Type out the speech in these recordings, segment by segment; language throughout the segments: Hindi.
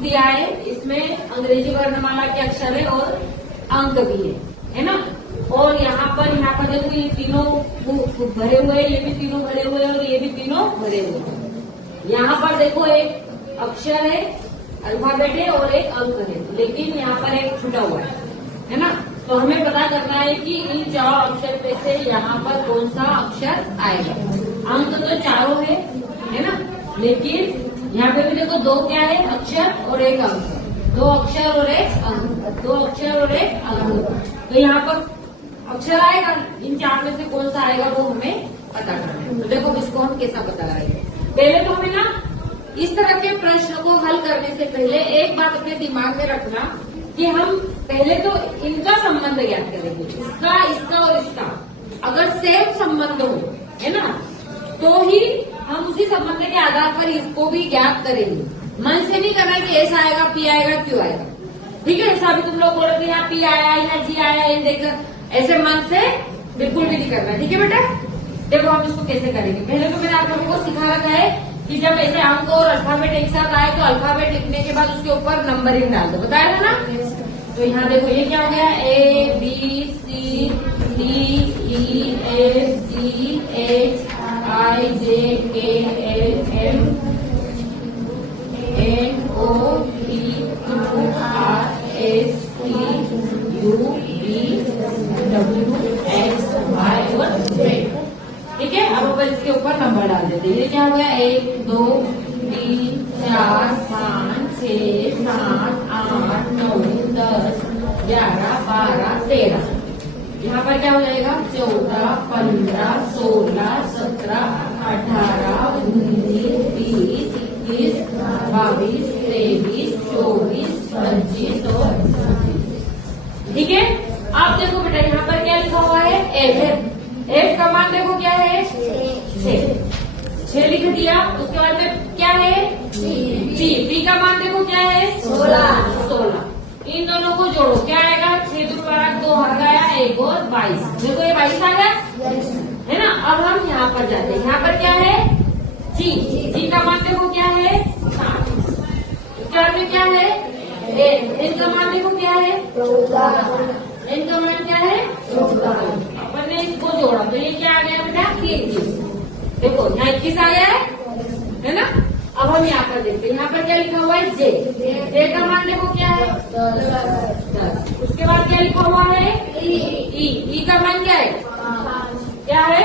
दिया है, इसमें अंग्रेजी वर्णमाला के अक्षर है और अंक भी है ना। और यहाँ पर देखो ये तीनों भरे हुए, ये भी तीनों भरे हुए और ये भी तीनों भरे हुए। यहाँ पर देखो एक अक्षर है, अल्फाबेट है और एक अंक है, लेकिन यहाँ पर एक छूटा हुआ है ना। तो हमें पता करना है कि इन चारों अक्षर पे से यहाँ पर कौन सा अक्षर आएगा। अंक तो चारों है ना, लेकिन यहाँ पे भी देखो दो क्या है, अक्षर और एक अंक, दो अक्षर और एक अंक, दो अक्षर और एक अंक। तो यहाँ पर अक्षर आएगा, इन चार में से कौन सा आएगा वो हमें पता करना है। तो देखो इसको हम कैसा पता करेंगे। पहले तो हमें ना इस तरह के प्रश्न को हल करने से पहले एक बात अपने दिमाग में रखना कि हम पहले तो इनका संबंध ज्ञात करेंगे, इसका और इसका। अगर सेम संबंध हो, है ना, तो ही हम उसी संबंध के आधार पर इसको भी ज्ञात करेंगे। मन से नहीं करना कि ऐसा आएगा, पी आएगा, क्यों आएगा, ठीक है। ऐसा भी तुम लोग बोलो कि यहाँ पी आया, यहाँ जी आया, ये देखकर ऐसे मन से बिल्कुल भी नहीं करना, ठीक है बेटा। देखो हम इसको कैसे करेंगे। पहले तो मैंने आप लोगों को सिखा रखा है कि जब ऐसे अंक और अल्फाबेट एक साथ आए तो अल्फाबेट लिखने के बाद उसके ऊपर नंबरिंग डाल दो, बताया था ना। तो यहाँ देखो ये क्या हो गया, A B C D E F G H I J K L M N O P Q R S T U V W X Y और Z, ठीक है। अब अपन इसके ऊपर नंबर डाल देते हैं। ये क्या हो गया, 1 2 3 4 5 6 7 8 9 10 11 12 13। यहाँ पर क्या हो जाएगा, 14 15 16 17 18 19 20 21 22 23 24 25 और 26, ठीक है। अब देखो बेटा यहाँ पर क्या लिखा हुआ है, एफ। एफ का मान देखो क्या है, 6 लिख दिया। उसके बाद में क्या है, पी का मान देखो क्या है, 16। इन दोनों को जोड़ो, क्या आएगा, 6 2 2 हट गया, 1 और 22। देखो ये 22 आ गया, है ना। अब हम यहाँ पर जाते हैं, यहाँ पर क्या है, जी का मान देखो क्या है, 7। उसके बाद में क्या है, एन का मान देखो क्या है, 14। एन का मान क्या है, 14। अपन ने इसको जोड़ा तो ये क्या आ गया बेटा, 21। देखो यहाँ 21 आ गया है ना। अब हम यहाँ पर देखते हैं, यहाँ पर क्या लिखा हुआ है, जे का मान देखो क्या है, 10। उसके बाद क्या लिखा हुआ है, ई का मान क्या है, 5। क्या है,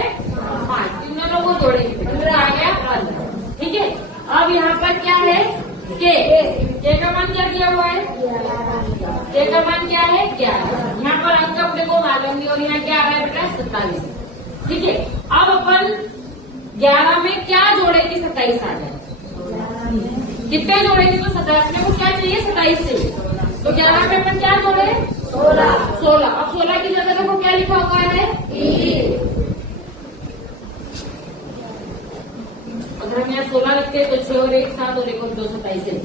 5। इन दोनों को जोड़ेंगे, आ गया 15, ठीक है। अब यहाँ पर क्या है, के का मान क्या दिया हुआ है, के का मान क्या है, 11। यहाँ पर अंक अपने को मालूम नहीं और यहाँ क्या आ रहा है बेटा, 27, ठीक है। अब अपन 11 में क्या जोड़े कि 27 आ जाए, कितने जोड़ेंगे तो 27, अपने को क्या चाहिए, 27 चाहिए। तो 11 में अपन क्या जोड़े, 16। अब 16 की जगह देखो क्या लिखा हुआ है, अगर हम यहाँ 16 लिखते हैं तो 6 और 1 7 और 1 और 2 27 है।